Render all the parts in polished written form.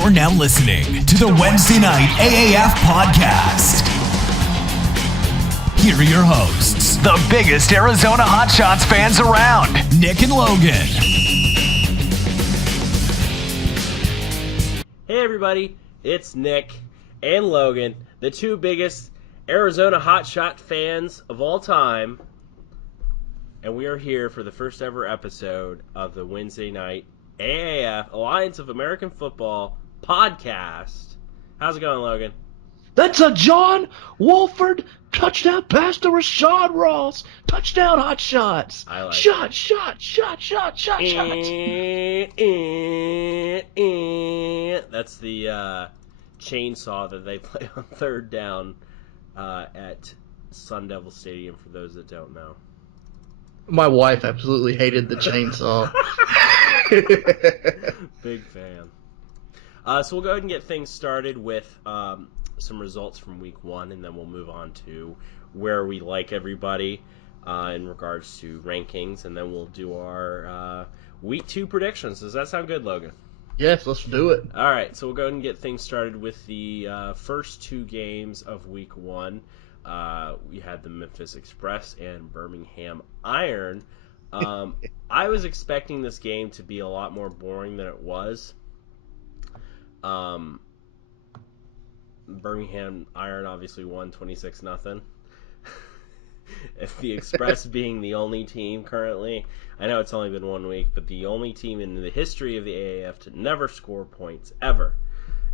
You're now listening to the Wednesday Night AAF Podcast. Here are your hosts, the biggest Arizona Hotshots fans around, Nick and Logan. Hey everybody, it's Nick and Logan, the two biggest Arizona Hotshot fans of all time, and we are here for the first ever episode of the Wednesday Night AAF, Alliance of American Football podcast. How's it going, Logan? That's a John Wolford touchdown pass to Rashad Ross. Touchdown, hot shots. I like shot. That's the chainsaw that they play on third down at Sun Devil Stadium, for those that don't know. My wife absolutely hated the chainsaw. Big fan. So we'll go ahead and get things started with some results from week one, and then we'll move on to where we like everybody in regards to rankings, and then we'll do our week two predictions. Does that sound good, Logan? Yes, let's do it. All right, so we'll go ahead and get things started with the first two games of week one. We had the Memphis Express and Birmingham Iron. I was expecting this game to be a lot more boring than it was. Birmingham Iron obviously won 26-0. If the Express being the only team currently, I know it's only been 1 week, but the only team in the history of the AAF to never score points ever,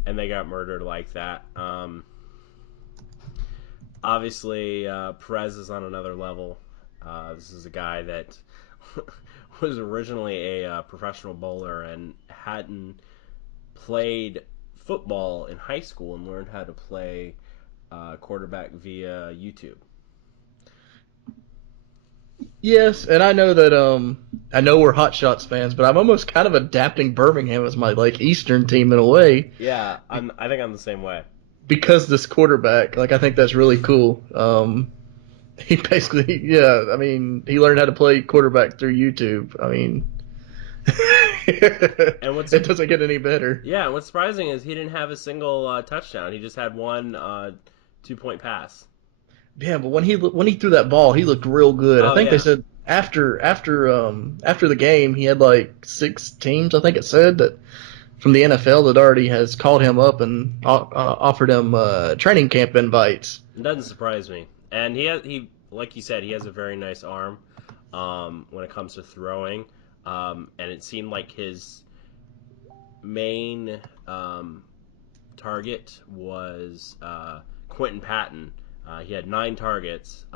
and they got murdered like that. Obviously, Perez is on another level. This is a guy that was originally a professional bowler and hadn't played football in high school and learned how to play quarterback via YouTube. Yes, and I know that I know we're Hot Shots fans, but I'm almost kind of adapting Birmingham as my Eastern team in a way. Yeah, I think I'm the same way. Because this quarterback, I think that's really cool. He basically, he learned how to play quarterback through YouTube. And it doesn't get any better. Yeah, and what's surprising is he didn't have a single touchdown. He just had one 2-point pass. Yeah, but when he threw that ball, he looked real good. Oh, I think yeah. they said after the game, he had 6 teams. I think it said that from the NFL that already has called him up and offered him training camp invites. It doesn't surprise me. And he like you said, he has a very nice arm when it comes to throwing. And it seemed like his main target was Quentin Patton. He had 9 targets.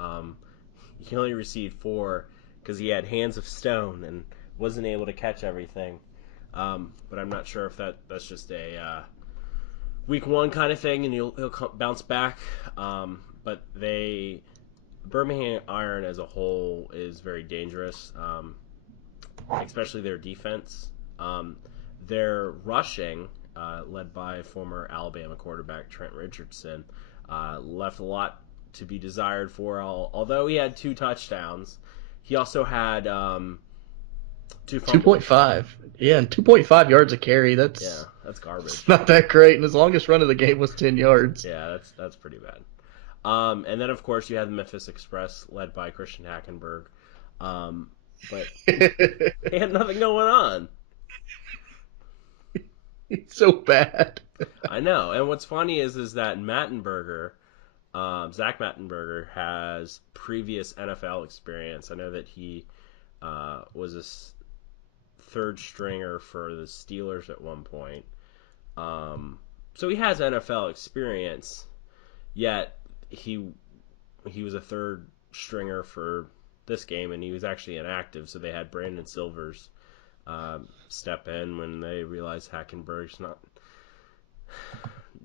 He only received 4 because he had hands of stone and wasn't able to catch everything. But I'm not sure if that's just a week one kind of thing and he'll bounce back. But Birmingham Iron as a whole is very dangerous. Especially their defense. Their rushing, led by former Alabama quarterback Trent Richardson, left a lot to be desired for. Although he had 2 touchdowns, he also had 2 fumbles. 2.5. Yeah, and 2.5 yards a carry. That's garbage. It's not that great, and his longest run of the game was 10 yards. Yeah, that's pretty bad. And then, of course, you had the Memphis Express, led by Christian Hackenberg. But he had nothing going on. It's so bad. I know. And what's funny is that Mattenberger, Zach Mattenberger, has previous NFL experience. I know that he was a third stringer for the Steelers at one point. So he has NFL experience, yet he was a third stringer for this game, and he was actually inactive, so they had Brandon Silvers step in when they realized Hackenberg's not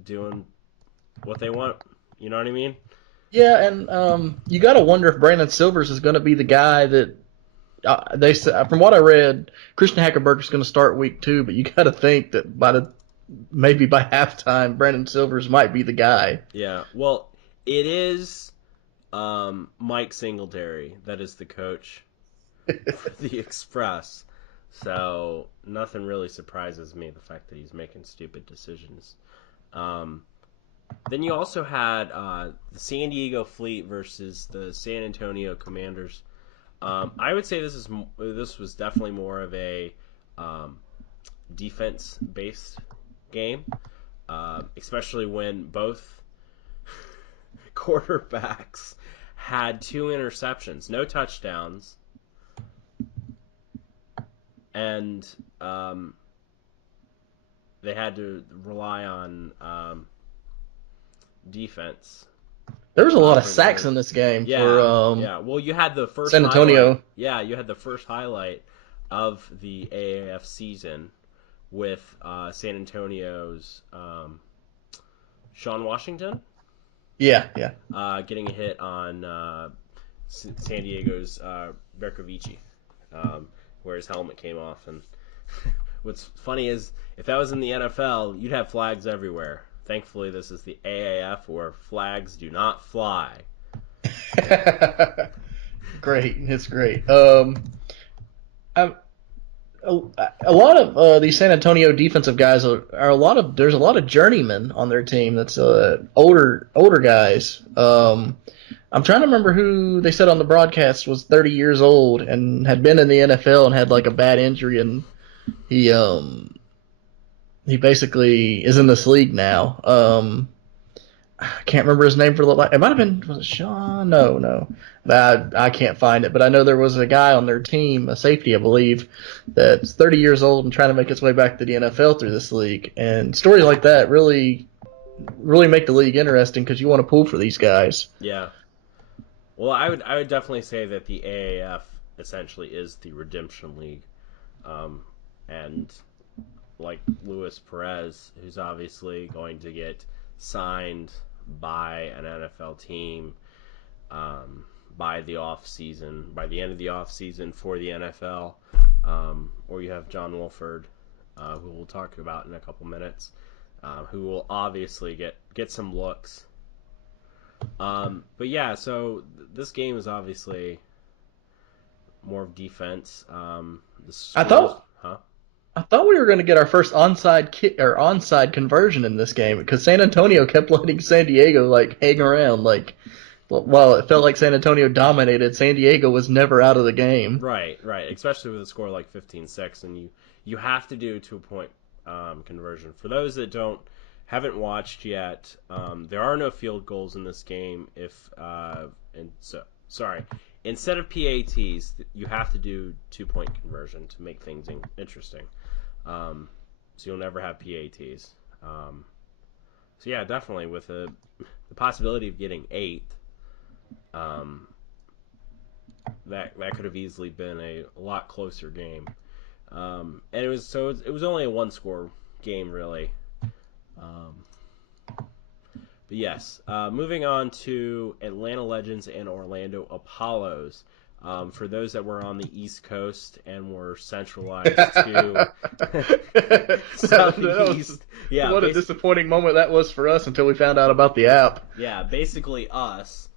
doing what they want. You know what I mean? Yeah, and you got to wonder if Brandon Silvers is going to be the guy that they said. From what I read, Christian Hackenberg is going to start week 2, but you got to think that maybe by halftime, Brandon Silvers might be the guy. Yeah, well, it is Mike Singletary that is the coach for the Express. So nothing really surprises me, the fact that he's making stupid decisions. Um, then you also had the San Diego Fleet versus the San Antonio Commanders. I would say this was definitely more of a um, defense based game, especially when both quarterbacks had 2 interceptions, no touchdowns, and they had to rely on defense. There was a lot of sacks in this game for Yeah. Well, you had the first San Antonio. highlight. Yeah, you had the first highlight of the AAF season with San Antonio's Sean Washington. Yeah. Getting a hit on San Diego's Berkovici, where his helmet came off. And what's funny is, if that was in the NFL, you'd have flags everywhere. Thankfully, this is the AAF, where flags do not fly. Great, it's great. A lot of these San Antonio defensive guys are a lot of. There's a lot of journeymen on their team. That's older guys. I'm trying to remember who they said on the broadcast was 30 years old and had been in the NFL and had like a bad injury, and he basically is in this league now. I can't remember his name for the life. It might have been, was it Sean? No. I can't find it, but I know there was a guy on their team, a safety, I believe, that's 30 years old and trying to make his way back to the NFL through this league. And stories like that really make the league interesting because you want to pull for these guys. Yeah. Well, I would definitely say that the AAF essentially is the redemption league, and like Luis Perez, who's obviously going to get signed by an NFL team by the end of the off season for the NFL, or you have John Wolford, who we'll talk about in a couple minutes, who will obviously get some looks. But yeah, so this game is obviously more of defense. I thought we were going to get our first onside conversion in this game because San Antonio kept letting San Diego like hang around. Like, while it felt like San Antonio dominated, San Diego was never out of the game. Right. Especially with a score like 15-6, and you have to do 2-point conversion. For those that haven't watched yet, there are no field goals in this game. Instead of PATs, you have to do 2-point conversion to make things interesting. So you'll never have PATs. So yeah, definitely with the possibility of getting 8, that could have easily been a lot closer game. And it was only a 1-score game really. But yes, moving on to Atlanta Legends and Orlando Apollos. For those that were on the East Coast and were centralized to Southeast. Yeah, what a disappointing moment that was for us until we found out about the app. Yeah, basically us.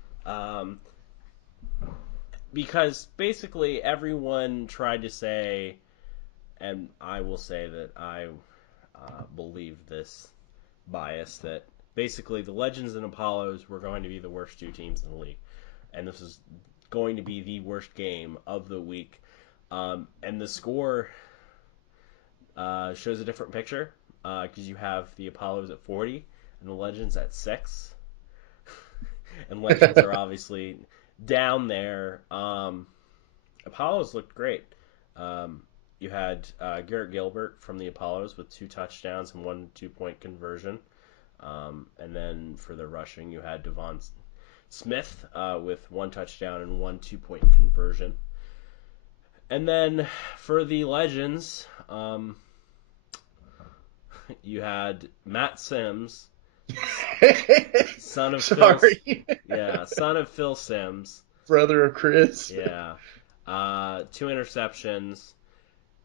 Because basically everyone tried to say, and I will say that I believe this bias, that basically the Legends and Apollos were going to be the worst 2 teams in the league. And this is going to be the worst game of the week. And the score shows a different picture because you have the Apollos at 40 and the Legends at 6. And Legends are obviously down there. Apollos looked great. You had Garrett Gilbert from the Apollos with 2 touchdowns and 1 2-point conversion. And then for the rushing, you had Devon Smith with 1 touchdown and 1 2-point conversion. And then for the Legends, you had Matt Sims, son of Phil Sims, brother of Chris. Yeah, 2 interceptions.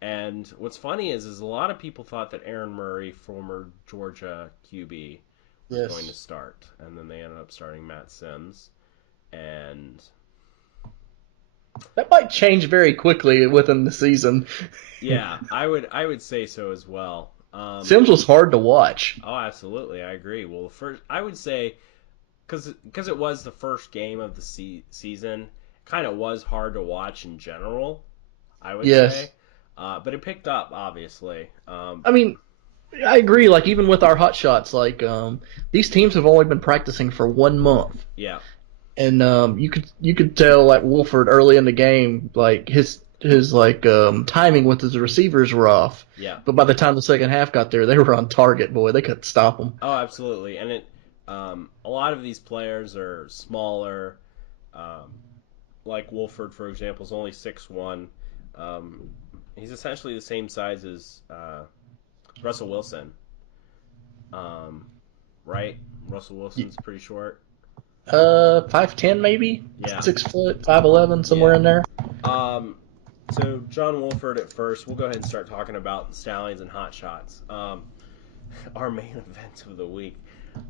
And what's funny is a lot of people thought that Aaron Murray, former Georgia QB, was going to start, and then they ended up starting Matt Sims, and That might change very quickly within the season. Yeah, I would say so as well. Sims was hard to watch. Oh, absolutely, I agree. Well, first, I would say because it was the first game of the season, kind of was hard to watch in general. I would say, Yes. but it picked up obviously. I mean, I agree. Like even with our hot shots, these teams have only been practicing for 1 month, Yeah, and you could tell like Wolford early in the game, like his timing with his receivers were off. yeah. But by the time the second half got there, they were on target. Boy, they couldn't stop them. Oh, absolutely. And a lot of these players are smaller. Um, like Wolford, for example, is only 6'1". Um, he's essentially the same size as Russell Wilson. Um, right? Russell Wilson's pretty short. 5'10" maybe, Yeah, 6 foot, 5'11", somewhere yeah. in there. Um, so John Wolford at first. We'll go ahead and start talking about Stallions and Hot Shots. Our main event of the week.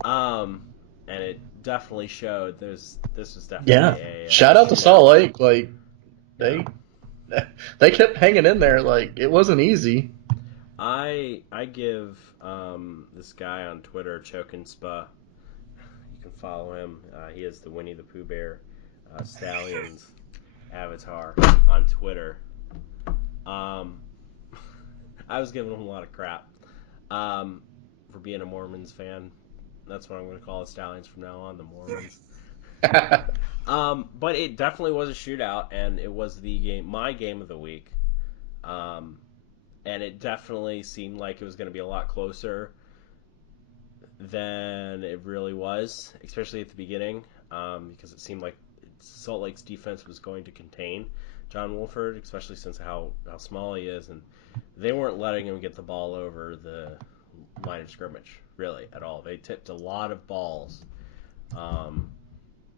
And it definitely showed. This was definitely Yeah. a Shout out to shootout. Salt Lake. Like Yeah. they they kept hanging in there. Like it wasn't easy. I give this guy on Twitter, Chokin Spa. You can follow him. He is the Winnie the Pooh Bear Stallions avatar on Twitter. Um, I was giving him a lot of crap for being a Mormons fan. That's what I'm going to call the Stallions from now on, the Mormons. But it definitely was a shootout, and it was my game of the week. And it definitely seemed like it was going to be a lot closer than it really was, especially at the beginning, because it seemed like Salt Lake's defense was going to contain John Wolford, especially since how small he is, and they weren't letting him get the ball over the line of scrimmage, really, at all. They tipped a lot of balls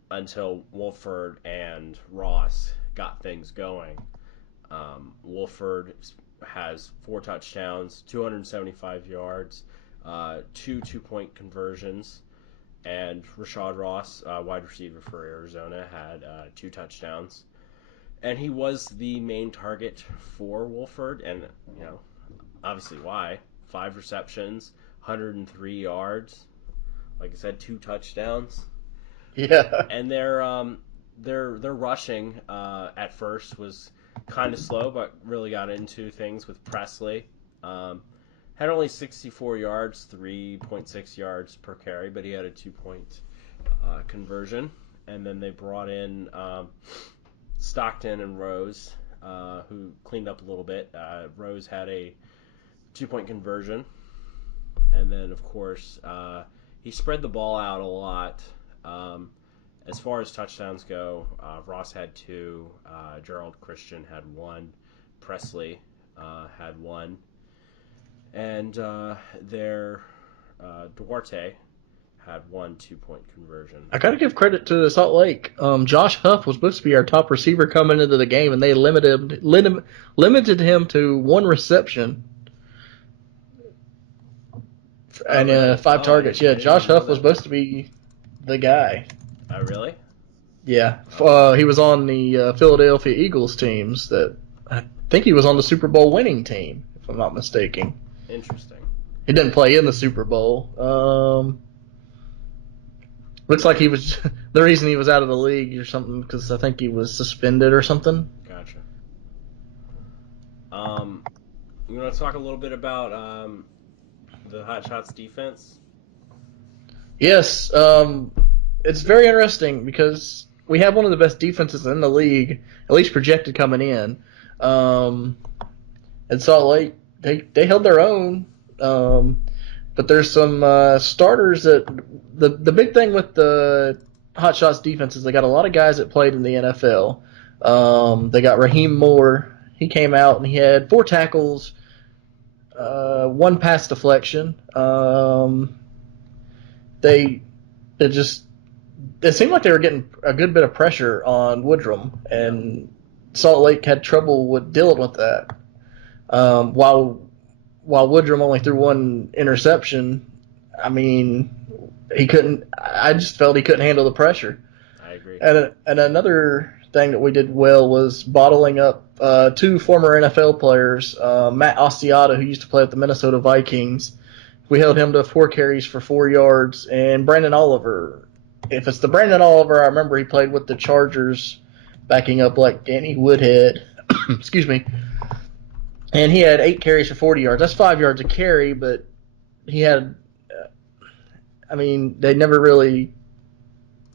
until Wolford and Ross got things going. Wolford has 4 touchdowns, 275 yards, 2 2-point conversions, and Rashad Ross, wide receiver for Arizona, had 2 touchdowns. And he was the main target for Wolford, and obviously why. 5 receptions, 103 yards, like I said, 2 touchdowns. Yeah. And their rushing at first was kind of slow, but really got into things with Presley. Had only 64 yards, 3.6 yards per carry, but he had a 2-point conversion. And then they brought in Stockton and Rose, who cleaned up a little bit. Rose had a 2-point conversion. And then, of course, he spread the ball out a lot. As far as touchdowns go, Ross had 2, Gerald Christian had 1, Presley had 1, and their Duarte had 1 2-point conversion. I gotta give credit to Salt Lake. Josh Huff was supposed to be our top receiver coming into the game, and they limited him to 1 reception and Really? 5 Oh, targets. I Yeah, didn't Josh even know Huff was that. supposed to be the guy. Oh, really? Yeah, he was on the Philadelphia Eagles teams. That I think he was on the Super Bowl winning team, if I'm not mistaken. Interesting. He didn't play in the Super Bowl. Looks like he was the reason he was out of the league or something because I think he was suspended or something. Gotcha. You want to talk a little bit about the Hot Shots defense? Yes, it's very interesting because we have one of the best defenses in the league, at least projected coming in. And Salt Lake, they held their own. But there's some starters that the big thing with the Hot Shots defense is they got a lot of guys that played in the NFL. They got Raheem Moore. He came out and he had 4 tackles, 1 pass deflection. They it seemed like they were getting a good bit of pressure on Woodrum, and Salt Lake had trouble with dealing with that. While Woodrum only threw 1 interception, I mean, he couldn't. I just felt he couldn't handle the pressure. I agree. And another thing that we did well was bottling up two former NFL players, Matt Ostiata, who used to play at the Minnesota Vikings. We held him to 4 carries for 4 yards, and Brandon Oliver. If it's the Brandon Oliver, I remember he played with the Chargers, backing up like Danny Woodhead. Excuse me. And he had 8 carries for 40 yards. That's 5 yards a carry, but he had. I mean, they never really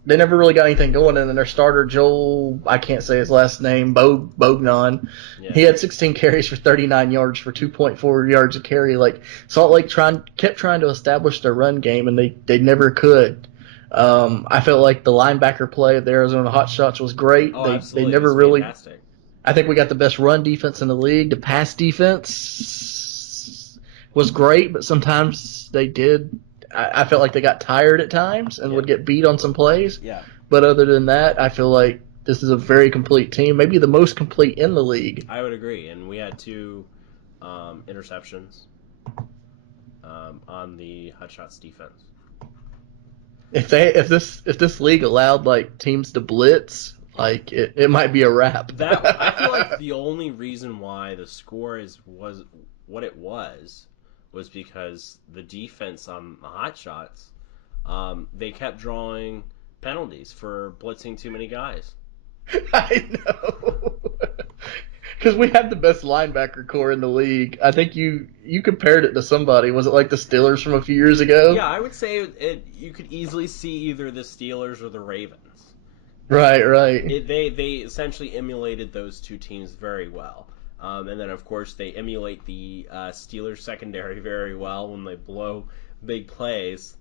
got anything going. And then their starter, Joel, I can't say his last name, Bognon, he had 16 carries for 39 yards for 2.4 yards a carry. Like, Salt Lake kept trying to establish their run game, and they never could. I felt like the linebacker play of the Arizona Hotshots was great. Oh, they absolutely. never It was really. fantastic. I think we got the best run defense in the league. The pass defense was great, but sometimes they did. I felt like they got tired at times and would get beat on some plays. Yeah. But other than that, I feel like this is a very complete team, maybe the most complete in the league. I would agree. And we had 2 interceptions on the Hotshots defense. If this league allowed like teams to blitz, like it might be a wrap. I feel like the only reason why the score was what it was because the defense on the Hotshots, they kept drawing penalties for blitzing too many guys. I know. Because we have the best linebacker core in the league. I think you compared it to somebody. Was it like the Steelers from a few years ago? Yeah, I would say you could easily see either the Steelers or the Ravens. Right. They essentially emulated those 2 teams very well. And then, of course, they emulate the Steelers secondary very well when they blow big plays.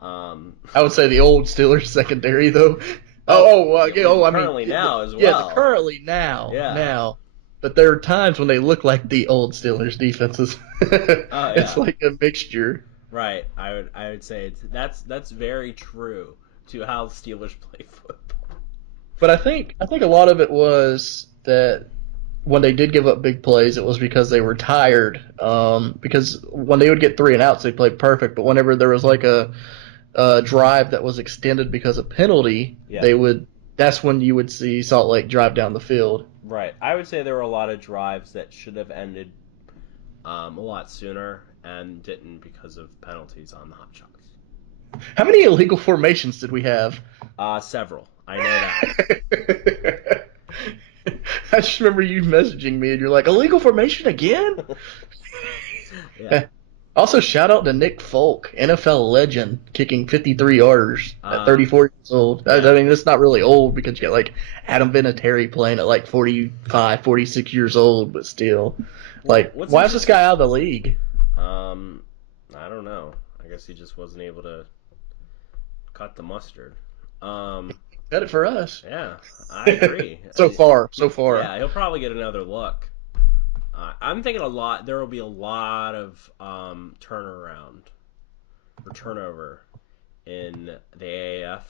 I would say the old Steelers secondary, though. Currently now as well. Yeah, currently now. Yeah. Now. But there are times when they look like the old Steelers defenses. It's like a mixture. Right. I would say that's very true to how the Steelers play football. But I think a lot of it was that when they did give up big plays, it was because they were tired. Because when they would get 3 and outs, they played perfect. But whenever there was like a drive that was extended because of penalty, that's when you would see Salt Lake drive down the field. Right. I would say there were a lot of drives that should have ended a lot sooner and didn't because of penalties on the Hotshots. How many illegal formations did we have? Several. I know that. I just remember you messaging me and you're like, illegal formation again? Yeah. Also, shout out to Nick Folk, NFL legend, kicking 53-yarders at 34 years old. Yeah. I mean, that's not really old because you got like Adam Vinatieri playing at like 45, 46 years old, but still. Like, why is this guy out of the league? I don't know. I guess he just wasn't able to cut the mustard. Got it for us. Yeah, I agree. so far. Yeah, he'll probably get another look. I'm thinking there will be a lot of turnover in the AAF,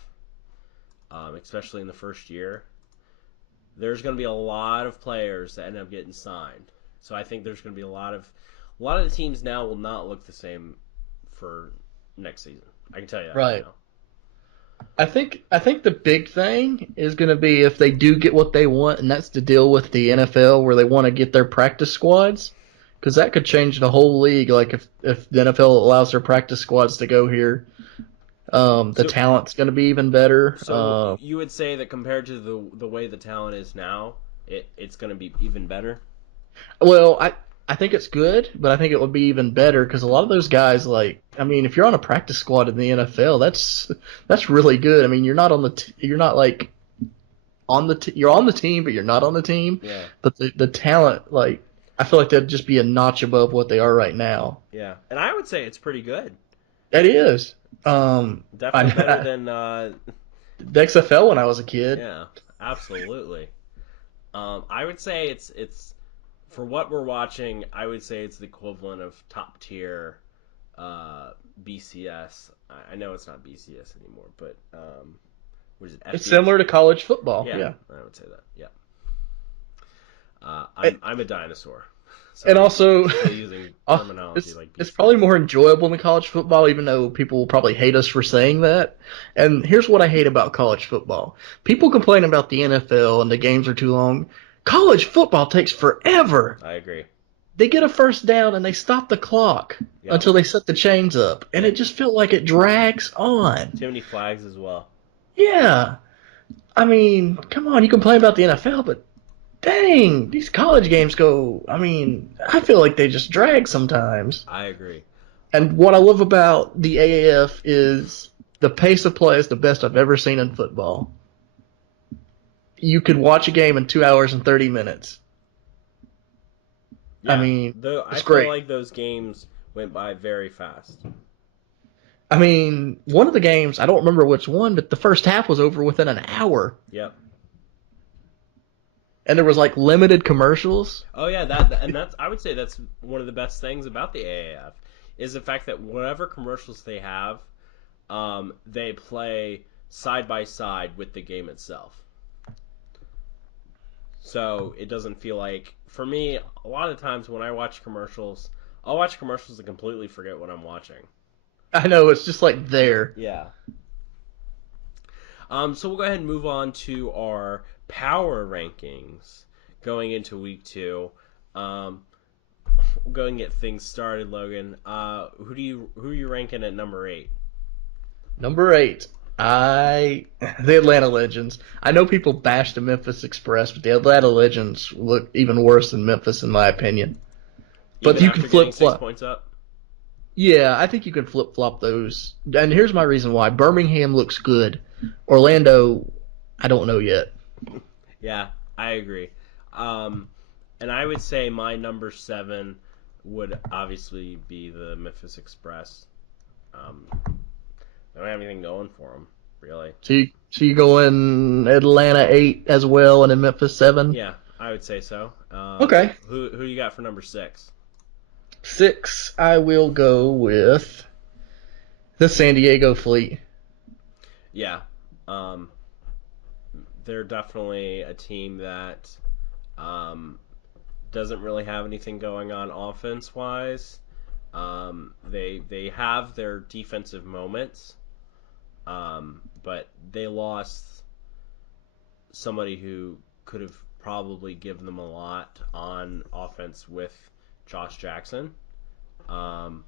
especially in the first year. There's going to be a lot of players that end up getting signed. So I think there's going to be a lot of the teams now will not look the same for next season. I can tell you that right now. I think the big thing is going to be if they do get what they want, and that's to deal with the NFL where they want to get their practice squads, because that could change the whole league. Like if the NFL allows their practice squads to go here, the talent's going to be even better. So you would say that compared to the way the talent is now, it's going to be even better? Well, I think it's good, but I think it would be even better because a lot of those guys, like, I mean, if you're on a practice squad in the NFL, that's really good. I mean, you're not on the you're not like on the you're on the team, but you're not on the team. Yeah. But the talent, like, I feel like that'd just be a notch above what they are right now. Yeah, and I would say it's pretty good. It is. Definitely better than the XFL when I was a kid. Yeah, absolutely. I would say it's. For what we're watching, I would say it's the equivalent of top tier BCS. I know it's not BCS anymore, but what is it? FBS? It's similar to college football. Yeah, I would say that. Yeah. I'm a dinosaur. Sorry, And also, still using terminology like it's beast probably mode. more enjoyable than college football, even though people will probably hate us for saying that. And here's what I hate about college football. People complain about the NFL and the games are too long. College football takes forever. I agree. They get a first down and they stop the clock Yeah. until they set the chains up. And Yeah. it just feels like it drags on. Too many flags as well. Yeah. I mean, come on, you complain about the NFL, but dang, these college games go. I mean, I feel like they just drag sometimes. I agree. And what I love about the AAF is the pace of play is the best I've ever seen in football. You could watch a game in 2 hours and 30 minutes. Yeah, I mean, though I it's feel great. like those games went by very fast. I mean, one of the games, I don't remember which one, but the first half was over within an hour. Yep. And there was like limited commercials. Oh yeah, that's I would say that's one of the best things about the AAF is the fact that whatever commercials they have, they play side by side with the game itself. So it doesn't feel like, for me, a lot of times when I watch commercials, I'll watch commercials and completely forget what I'm watching. I know, it's just like there. Yeah. So we'll go ahead and move on to our power rankings going into week 2. We'll go and get things started, Logan. Who are you ranking at number 8? Number 8. The Atlanta Legends. I know people bash the Memphis Express, but the Atlanta Legends look even worse than Memphis, in my opinion. But Even you after can getting flip 6 flop. points up? Yeah, I think you can flip flop those. And here's my reason why. Birmingham looks good. Orlando, I don't know yet. Yeah, I agree. And I would say my number 7 would obviously be the Memphis Express. They don't have anything going for them, really. So you going Atlanta 8 as well, and then Memphis 7? Yeah, I would say so. Okay. Who you got for number 6? 6, I will go with the San Diego Fleet. Yeah. They're definitely a team that doesn't really have anything going on offense-wise. They have their defensive moments, but they lost somebody who could have probably given them a lot on offense with Josh Jackson. And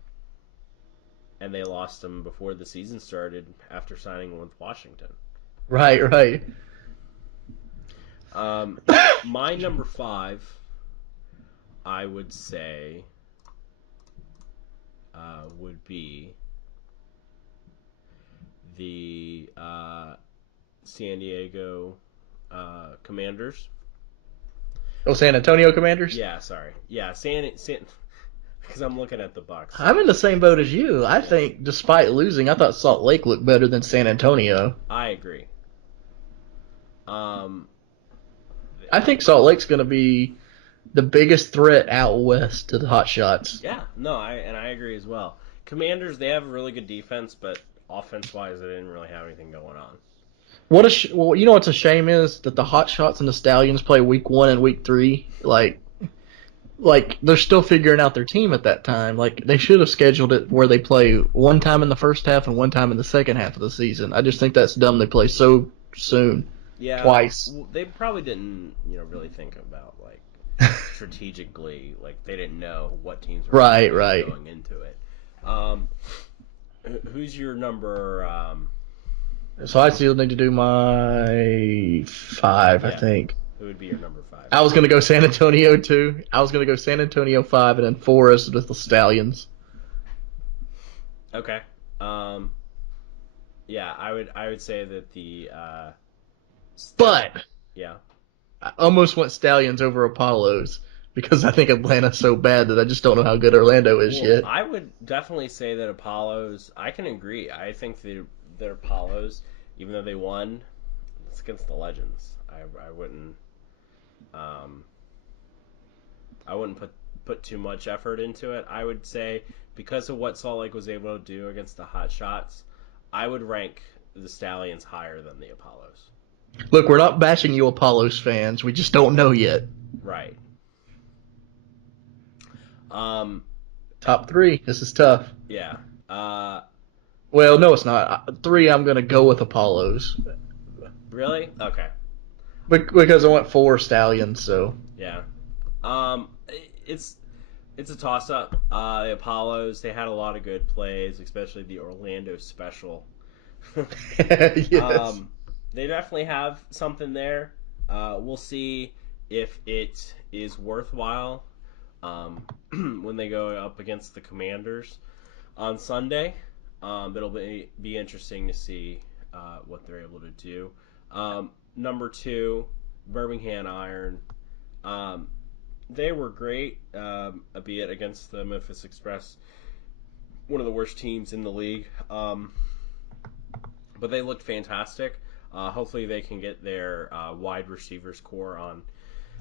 they lost him before the season started after signing with Washington. Right. My number 5, I would say, would be the San Diego Commanders. Oh, San Antonio Commanders? Yeah, sorry. Yeah, San because I'm looking at the Bucks. I'm in the same boat as you. I think, despite losing, I thought Salt Lake looked better than San Antonio. I agree. I think Salt Lake's going to be the biggest threat out west to the Hot Shots. Yeah, no, I agree as well. Commanders, they have a really good defense, but offense-wise, they didn't really have anything going on. Well, you know what's a shame is that the Hot Shots and the Stallions play week 1 and week 3. Like they're still figuring out their team at that time. Like they should have scheduled it where they play one time in the first half and one time in the second half of the season. I just think that's dumb. They play so soon. Yeah, Twice. Well, they probably didn't, really think about strategically. Like they didn't know what teams were Right. going into it. Who's your number? So I still need to do my 5, I think. Who would be your number 5? I was going to go San Antonio, too. I was going to go San Antonio 5 and then 4 is with the Stallions. Okay. Yeah, I would say that the But yeah. I almost went Stallions over Apollos because I think Atlanta's so bad that I just don't know how good Orlando is yet. I would definitely say that Apollos, I can agree. I think they're Apollos, even though they won, it's against the Legends. I wouldn't put too much effort into it. I would say because of what Salt Lake was able to do against the Hot Shots, I would rank the Stallions higher than the Apollos. Look, we're not bashing you Apollos fans. We just don't know yet. Right. Um, Top three. This is tough. yeah. Well, no, it's not. Three, I'm going to go with Apollos. Really? Okay. Because I went four Stallions, so. Yeah. It's a toss up. The Apollos, they had a lot of good plays, especially the Orlando special. Yes. They definitely have something there. We'll see if it is worthwhile when they go up against the Commanders on Sunday. It'll be interesting to see what they're able to do. Number two, Birmingham Iron. They were great, albeit against the Memphis Express, one of the worst teams in the league. But they looked fantastic. Hopefully, they can get their wide receivers core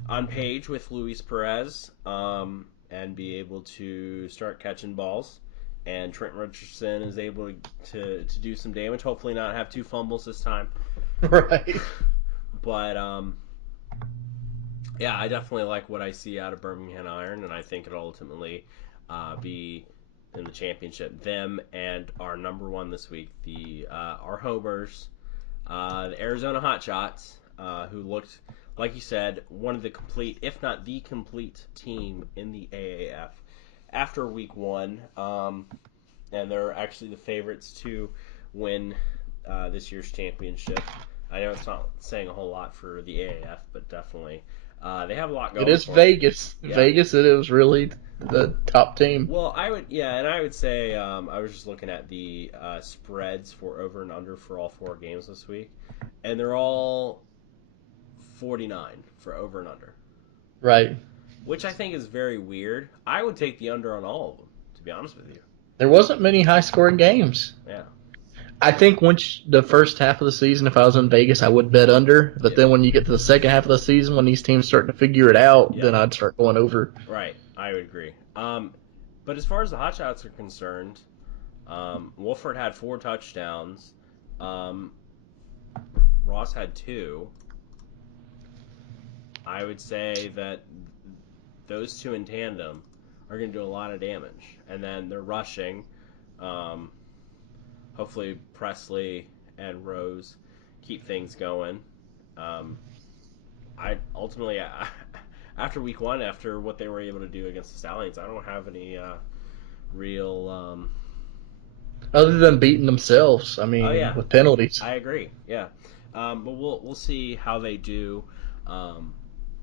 on page with Luis Perez and be able to start catching balls. And Trent Richardson is able to do some damage. Hopefully, not have 2 fumbles this time. Right. But yeah, I definitely like what I see out of Birmingham Iron, and I think it'll ultimately be in the championship. Them and our number one this week, our Hobers, the Arizona Hotshots, who looked, like you said, one of the complete, if not the complete team in the AAF after week 1. And they're actually the favorites to win this year's championship. I know it's not saying a whole lot for the AAF, but definitely they have a lot going. It is for Vegas. them. Yeah. Vegas, it is really the top team. Well, I would say I was just looking at the spreads for over and under for all 4 games this week, and they're all 49 for over and under. Right. Which I think is very weird. I would take the under on all of them, to be honest with you. There wasn't many high-scoring games. Yeah. I think once the first half of the season, if I was in Vegas, I would bet under. But then when you get to the second half of the season, when these teams start to figure it out, then I'd start going over. Right. I would agree. But as far as the Hotshots are concerned, Wolford had 4 touchdowns. Ross had 2. I would say that those 2 in tandem are going to do a lot of damage. And then they're rushing. Hopefully Presley and Rose keep things going. After week 1, after what they were able to do against the Stallions, I don't have any real. Other than beating themselves, I mean, with penalties. I agree. Yeah, but we'll see how they do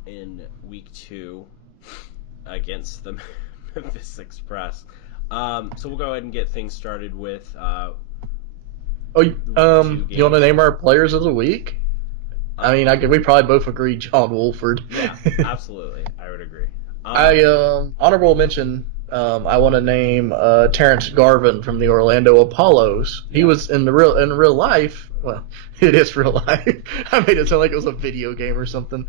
in week 2 against the Memphis Express. So we'll go ahead and get things started with. You want to name our players of the week? I mean, we probably both agree John Wolford. Yeah, absolutely. I would agree. Honorable mention, I want to name Terrence Garvin from the Orlando Apollos. He was in real life. Well, it is real life. I made it sound like it was a video game or something.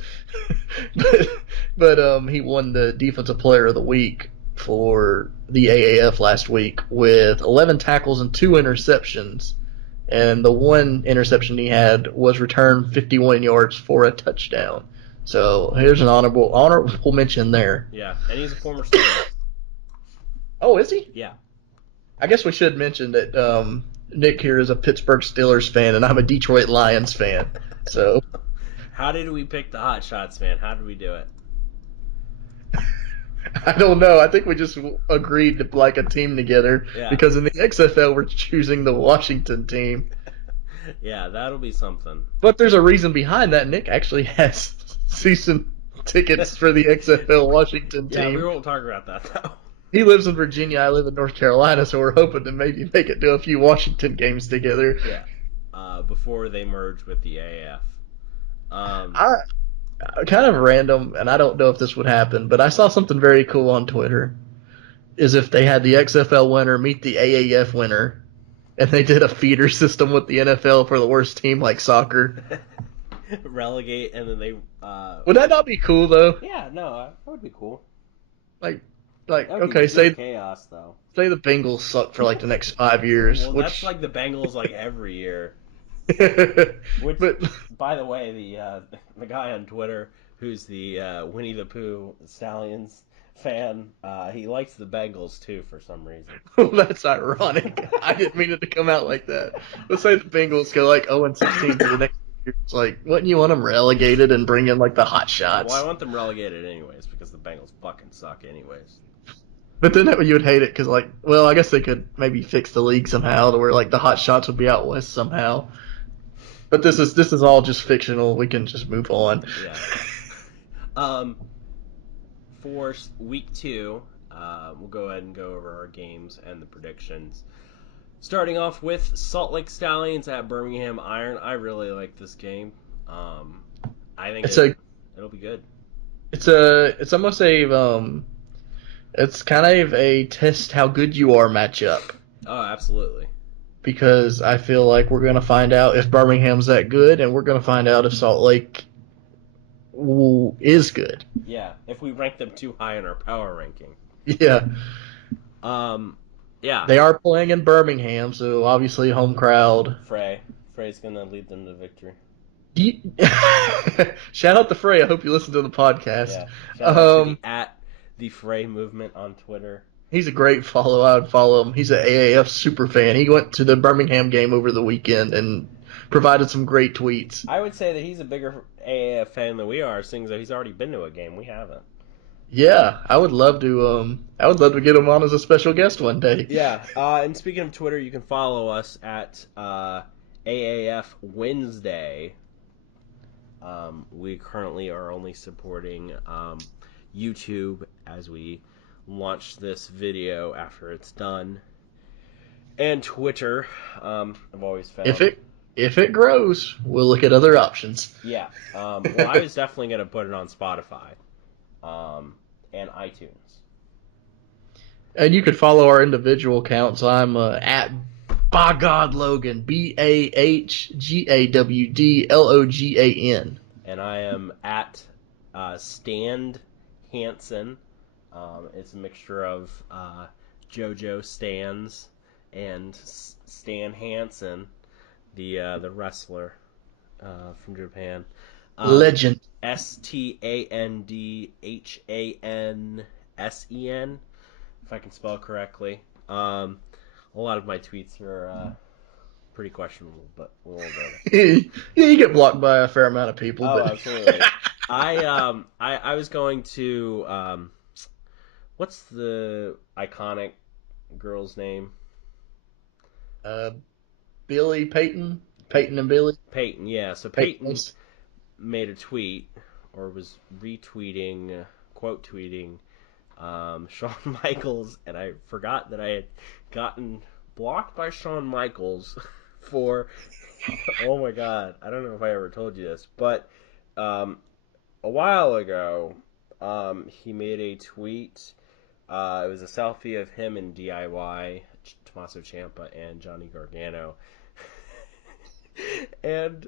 but he won the Defensive Player of the Week for the AAF last week with 11 tackles and 2 interceptions. And the 1 interception he had was returned 51 yards for a touchdown. So here's an honorable mention there. Yeah, and he's a former Steeler. Oh, is he? Yeah. I guess we should mention that Nick here is a Pittsburgh Steelers fan, and I'm a Detroit Lions fan. So, how did we pick the Hotshots, man? How did we do it? I don't know. I think we just agreed to like a team together because in the XFL we're choosing the Washington team. Yeah, that'll be something. But there's a reason behind that. Nick actually has season tickets for the XFL Washington team. Yeah, we won't talk about that though. He lives in Virginia. I live in North Carolina, so we're hoping to maybe make it to a few Washington games together. Yeah, before they merge with the AAF. Kind of random, and I don't know if this would happen, but I saw something very cool on Twitter. Is if they had the XFL winner meet the AAF winner, and they did a feeder system with the NFL for the worst team like soccer. Relegate, and then they. Would that not be cool though? Yeah, no, that would be cool. Like, okay, say chaos though. Say the Bengals suck for like the next 5 years. Well, that's like the Bengals like every year. Which, by the way, the guy on Twitter who's the Winnie the Pooh Stallions fan. He likes the Bengals too for some reason. That's ironic. I didn't mean it to come out like that. Let's say the Bengals go like 0-16 for the next year. It's like, wouldn't you want them relegated and bring in like the hot shots? Well, I want them relegated anyways because the Bengals fucking suck anyways. But then you would hate it because, like, well, I guess they could maybe fix the league somehow to where like the hot shots would be out west somehow. But this is all just fictional. We can just move on. Yeah. For week 2, we'll go ahead and go over our games and the predictions. Starting off with Salt Lake Stallions at Birmingham Iron. I really like this game. I think it'll be good. It's almost it's kind of a test how good you are matchup. Oh, absolutely. Because I feel like we're going to find out if Birmingham's that good, and we're going to find out if Salt Lake is good. Yeah, if we rank them too high in our power ranking. Yeah. Yeah. They are playing in Birmingham, so obviously home crowd. Frey's going to lead them to victory. Shout out to Frey. I hope you listen to the podcast. Yeah. Shout out to the Frey movement on Twitter. He's a great follow. I would follow him. He's an AAF super fan. He went to the Birmingham game over the weekend and provided some great tweets. I would say that he's a bigger AAF fan than we are, seeing that he's already been to a game. We haven't. Yeah, I would love to. I would love to get him on as a special guest one day. Yeah. And speaking of Twitter, you can follow us at AAF Wednesday. We currently are only supporting YouTube as we launch this video after it's done, and Twitter. I've always found if it grows, we'll look at other options. Yeah. Well, I was definitely going to put it on Spotify, and iTunes. And you could follow our individual accounts. I'm at By God Logan, BAHGAWDLOGAN. And I am at Stand Hansen. It's a mixture of JoJo Stans and Stan Hansen, the wrestler from Japan. Legend. STANDHANSEN, if I can spell correctly. A lot of my tweets are pretty questionable, but we'll go there. Yeah, you get blocked by a fair amount of people. Oh, but... absolutely. I was going to what's the iconic girl's name? Billy Peyton and Billy. Peyton, yeah. So Peyton made a tweet, or was retweeting, quote tweeting, Shawn Michaels, and I forgot that I had gotten blocked by Shawn Michaels for, oh my god, I don't know if I ever told you this, but a while ago, he made a tweet. It was a selfie of him and DIY, Tommaso Ciampa, and Johnny Gargano. And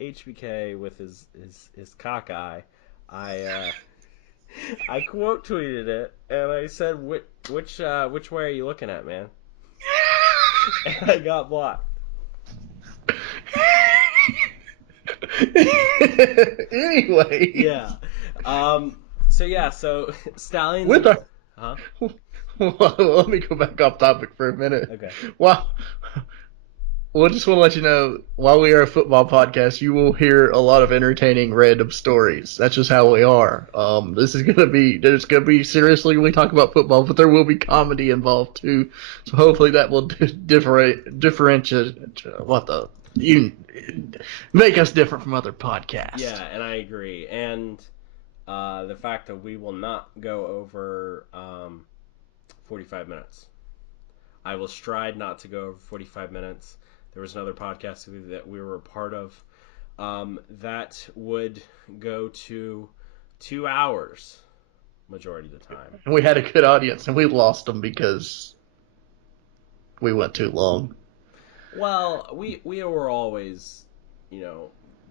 HBK with his cock eye, I quote tweeted it, and I said, which way are you looking at, man? And I got blocked. Anyway. Yeah. So Stallions. With our... Huh? Well, let me go back off topic for a minute. Okay. Well, I just want to let you know, while we are a football podcast, you will hear a lot of entertaining random stories. That's just how we are. There's gonna be seriously when we talk about football, but there will be comedy involved too. So hopefully that will differentiate make us different from other podcasts. Yeah, and I agree. And the fact that we will not go over 45 minutes. I will stride not to go over 45 minutes. There was another podcast that we were a part of that would go to 2 hours majority of the time. And we had a good audience, and we lost them because we went too long. Well, we were always,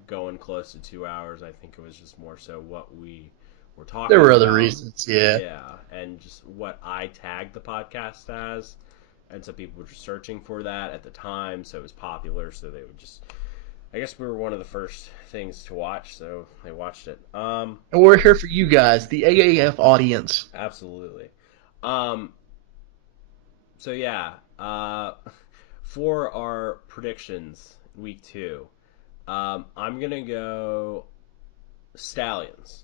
going close to 2 hours. I think it was just more so what we were talking about. There were other reasons, yeah. Yeah, and just what I tagged the podcast as. And so people were just searching for that at the time, so it was popular, so they would just I guess we were one of the first things to watch, so they watched it. And we're here for you guys, the AAF audience. Absolutely. Um, so yeah, for our predictions, week 2, I'm gonna go Stallions.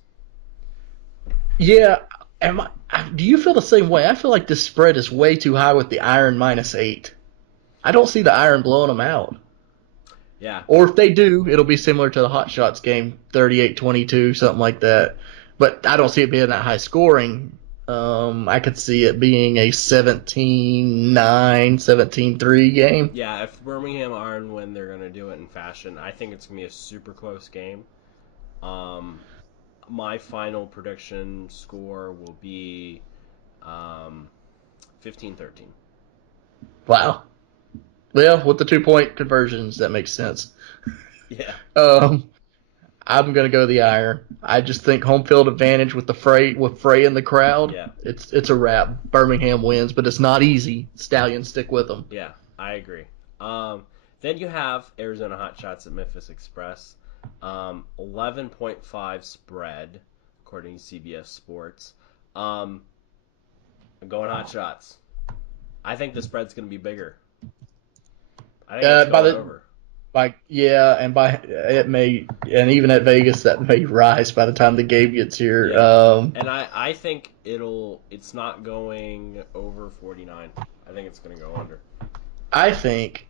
Yeah, do you feel the same way? I feel like this spread is way too high with the Iron -8. I don't see the Iron blowing them out. Yeah, Or if they do, it'll be similar to the Hot Shots game, 38-22, something like that. But I don't see it being that high scoring. I could see it being a 17-9, 17-3 game. yeah. If Birmingham Iron win, they're gonna do it in fashion. I think it's gonna be a super close game. Um, my final prediction score will be 15-13. Wow. Well, with the 2-point conversions, that makes sense. Yeah, Um, I'm gonna go the Iron. I just think home field advantage with Frey in the crowd. yeah, It's a wrap. Birmingham wins, but it's not easy. Stallions stick with them. yeah. I agree. Then you have Arizona Hotshots at Memphis Express. 11.5 spread, according to CBS Sports. I'm going Hotshots. I think the spread's going to be bigger. I think it's By going the over. it may, and even at Vegas that may rise by the time the game gets here. Yeah. And I think it's not going over 49. I think it's going to go under. I think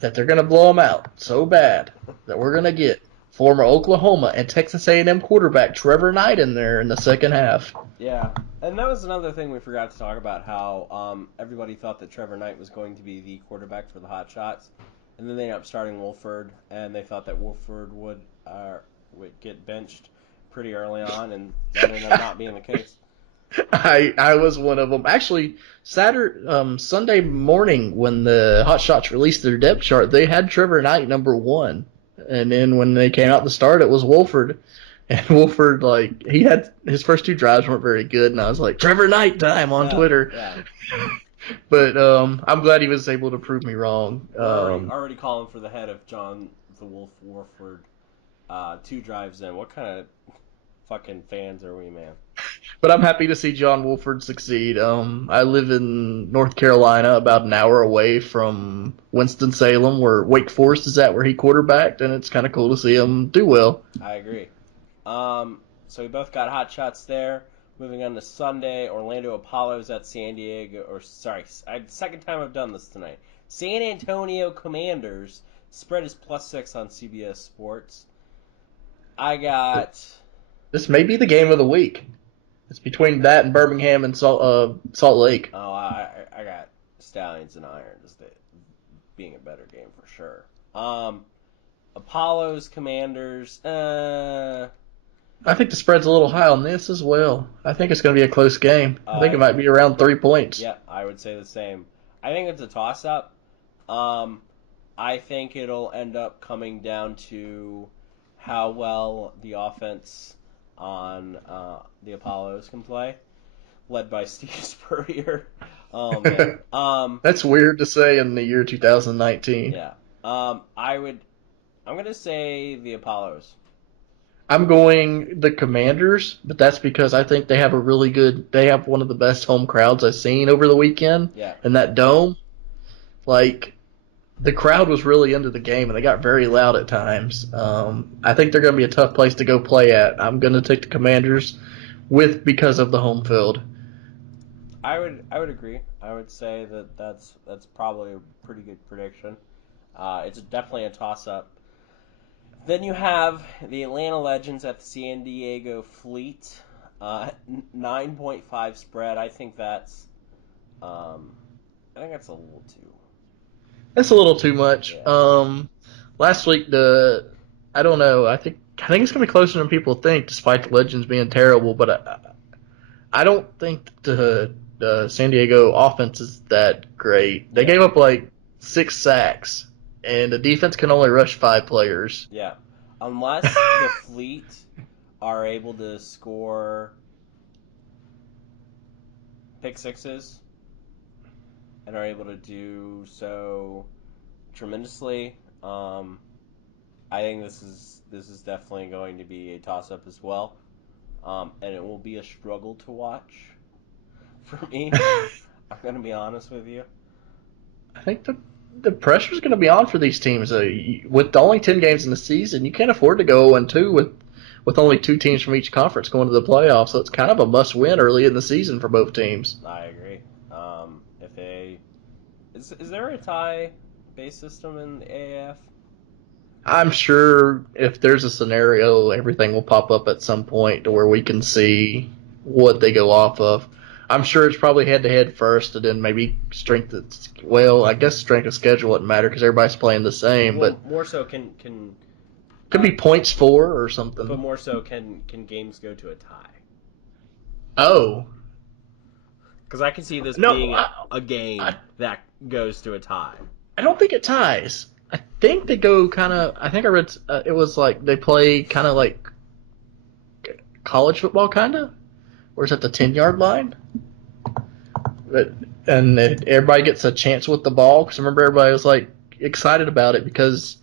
that they're gonna blow them out so bad that we're gonna get former Oklahoma and Texas A&M quarterback Trevor Knight in there in the second half. Yeah, and that was another thing we forgot to talk about, how everybody thought that Trevor Knight was going to be the quarterback for the Hotshots, and then they ended up starting Wolford, and they thought that Wolford would get benched pretty early on, and that ended up not being the case. I was one of them. Actually, Sunday morning when the Hot Shots released their depth chart, they had Trevor Knight number 1, and then when they came out to start, it was Wolford. And Wolford, like, he had his first 2 drives weren't very good, and I was like, Trevor Knight time on Twitter. Yeah. But I'm glad he was able to prove me wrong. Already calling for the head of John the Wolf Wolford 2 drives in. What kind of fucking fans are we, man? But I'm happy to see John Wolford succeed. I live in North Carolina, about an hour away from Winston-Salem, where Wake Forest is at, where he quarterbacked, and it's kind of cool to see him do well. I agree. So we both got hot shots there. Moving on to Sunday, Orlando Apollos at San Diego. Second time I've done this tonight. San Antonio Commanders. Spread is +6 on CBS Sports. I got. This may be the game of the week. It's between that and Birmingham and Salt Lake. Oh, I got Stallions and Irons being a better game for sure. Apollos Commanders. I think the spread's a little high on this as well. I think it's going to be a close game. I think it might be around 3 points. Yeah, I would say the same. I think it's a toss-up. I think it'll end up coming down to how well the offense on the Apollos can play, led by Steve Spurrier. Oh, man. That's weird to say in the year 2019. Yeah. I'm going to say the Apollos. I'm going the Commanders, but that's because I think they have one of the best home crowds I've seen over the weekend. Yeah. In that dome. Like, the crowd was really into the game, and they got very loud at times. I think they're going to be a tough place to go play at. I'm going to take the Commanders because of the home field. I would agree. I would say that's probably a pretty good prediction. It's definitely a toss-up. Then you have the Atlanta Legends at the San Diego Fleet, 9.5 spread. I think that's a little too. That's a little too much. Yeah. Last week I don't know. I think it's gonna be closer than people think, despite the Legends being terrible. But I don't think the San Diego offense is that great. They gave up like 6 sacks. And the defense can only rush 5 players. Yeah. Unless the Fleet are able to score pick sixes and are able to do so tremendously, I think this is definitely going to be a toss-up as well, and it will be a struggle to watch for me. I'm going to be honest with you. I think the pressure's going to be on for these teams. With only 10 games in the season, you can't afford to go 0-2 with only 2 teams from each conference going to the playoffs. So it's kind of a must-win early in the season for both teams. I agree. Is there a tie-based system in the AAF? I'm sure if there's a scenario, everything will pop up at some point to where we can see what they go off of. I'm sure it's probably head-to-head first, and then maybe strength of... Well, I guess strength of schedule wouldn't matter because everybody's playing the same, Well, but... more so Could be points for or something. But more so, can games go to a tie? Oh. Because I can see this being a game that goes to a tie. I don't think it ties. I think they go kind of... I think I read it was like they play kind of like college football, kind of? Or is it the 10-yard line? And everybody gets a chance with the ball. Because I remember everybody was like excited about it because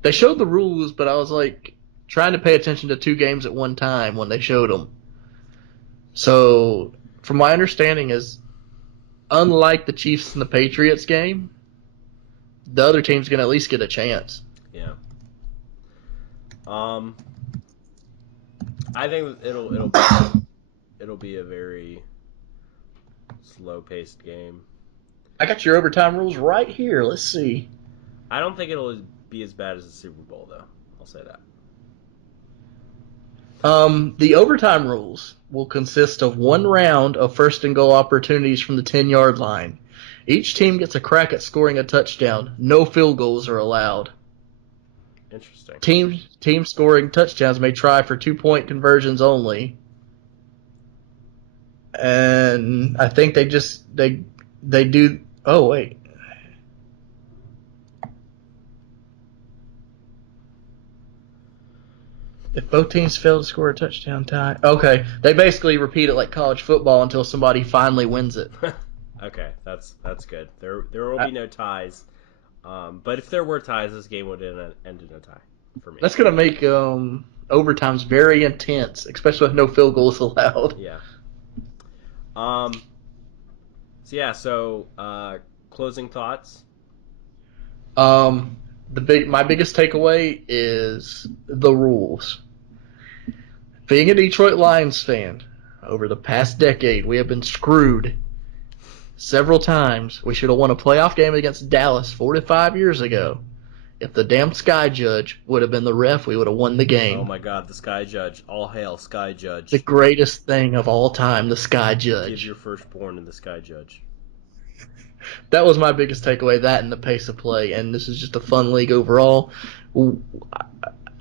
they showed the rules, but I was like trying to pay attention to 2 games at one time when they showed them. So, from my understanding is, unlike the Chiefs and the Patriots game, the other team's going to at least get a chance. Yeah. I think it'll be a very slow-paced game. I got your overtime rules right here. Let's see. I don't think it'll be as bad as the Super Bowl, though. I'll say that. The overtime rules will consist of 1 round of first and goal opportunities from the 10-yard line. Each team gets a crack at scoring a touchdown. No field goals are allowed. Interesting. Team scoring touchdowns may try for 2-point conversions only. And I think they do. Oh wait. If both teams fail to score a touchdown tie. Okay, they basically repeat it like college football until somebody finally wins it. Okay, that's good. There will be no ties. But if there were ties, this game would end in a tie for me. That's gonna make overtimes very intense, especially with no field goals allowed. Yeah. So closing thoughts. My biggest takeaway is the rules. Being a Detroit Lions fan, over the past decade, we have been screwed several times. We should have won a playoff game against Dallas 4 to 5 years ago. If the damn Sky Judge would have been the ref, we would have won the game. Oh my God, the Sky Judge! All hail Sky Judge! The greatest thing of all time, the Sky Judge. Give your firstborn to the Sky Judge. That was my biggest takeaway, that and the pace of play. And this is just a fun league overall.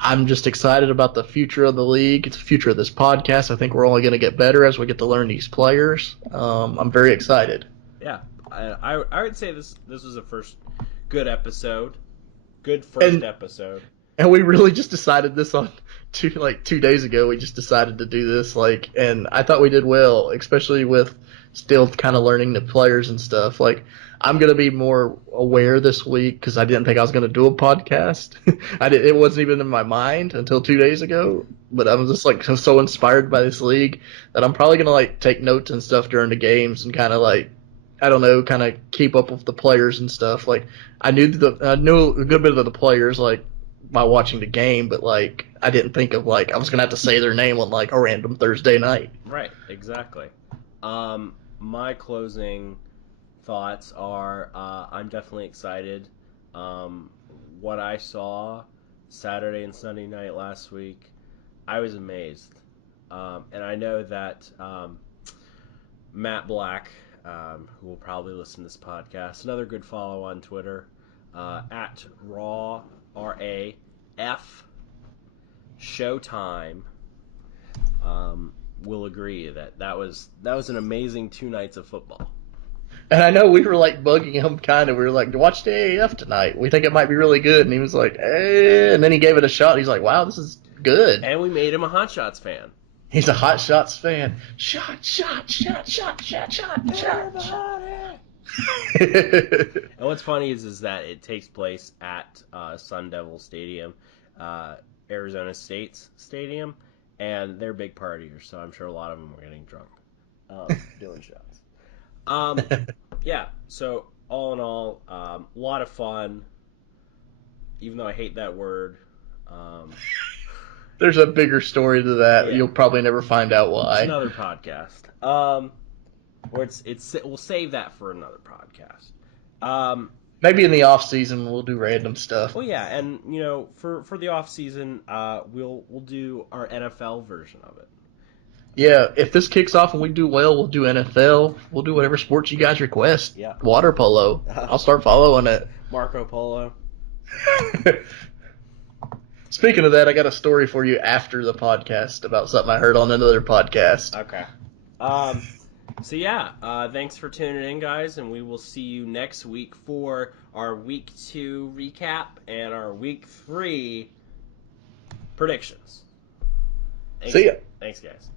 I'm just excited about the future of the league. It's the future of this podcast. I think we're only going to get better as we get to learn these players. I'm very excited. Yeah, I would say this was a first good episode. Good first episode. And we really just decided this on 2 days ago. We just decided to do this, and I thought we did well, especially with still kind of learning the players and stuff. I'm going to be more aware this week because I didn't think I was going to do a podcast. It wasn't even in my mind until 2 days ago. But I was just so inspired by this league that I'm probably going to take notes and stuff during the games and kind of keep up with the players and stuff. I knew a good bit of the players by watching the game, but I didn't think of I was gonna have to say their name on a random Thursday night. Right, exactly. My closing thoughts are I'm definitely excited. What I saw Saturday and Sunday night last week, I was amazed. And I know that Matt Black, who will probably listen to this podcast, another good follow on Twitter, at Raw, RAF, Showtime, will agree that was an amazing 2 nights of football. And I know we were bugging him kind of. We were watch the AAF tonight. We think it might be really good. And he was and then he gave it a shot. He's wow, this is good. And we made him a Hot Shots fan. He's a Hot Shots fan. Shot, shot, shot, shot, shot, shot, shot, shot. And what's funny is that it takes place at Sun Devil Stadium. Arizona State's stadium, and they're big partiers, so I'm sure a lot of them were getting drunk, doing shots. Yeah, so all in all, a lot of fun, even though I hate that word. There's a bigger story to that. Yeah. You'll probably never find out why. It's another podcast. Or we'll save that for another podcast. Maybe in the off season we'll do random stuff. Well, yeah, and for the off season, we'll do our NFL version of it. Yeah, if this kicks off and we do well, we'll do NFL. We'll do whatever sports you guys request. Yeah. Water polo. I'll start following it. Marco Polo. Speaking of that, I got a story for you after the podcast about something I heard on another podcast. Okay. So yeah, thanks for tuning in, guys, and we will see you next week for our Week 2 recap and our Week 3 predictions. See ya. Thanks, guys.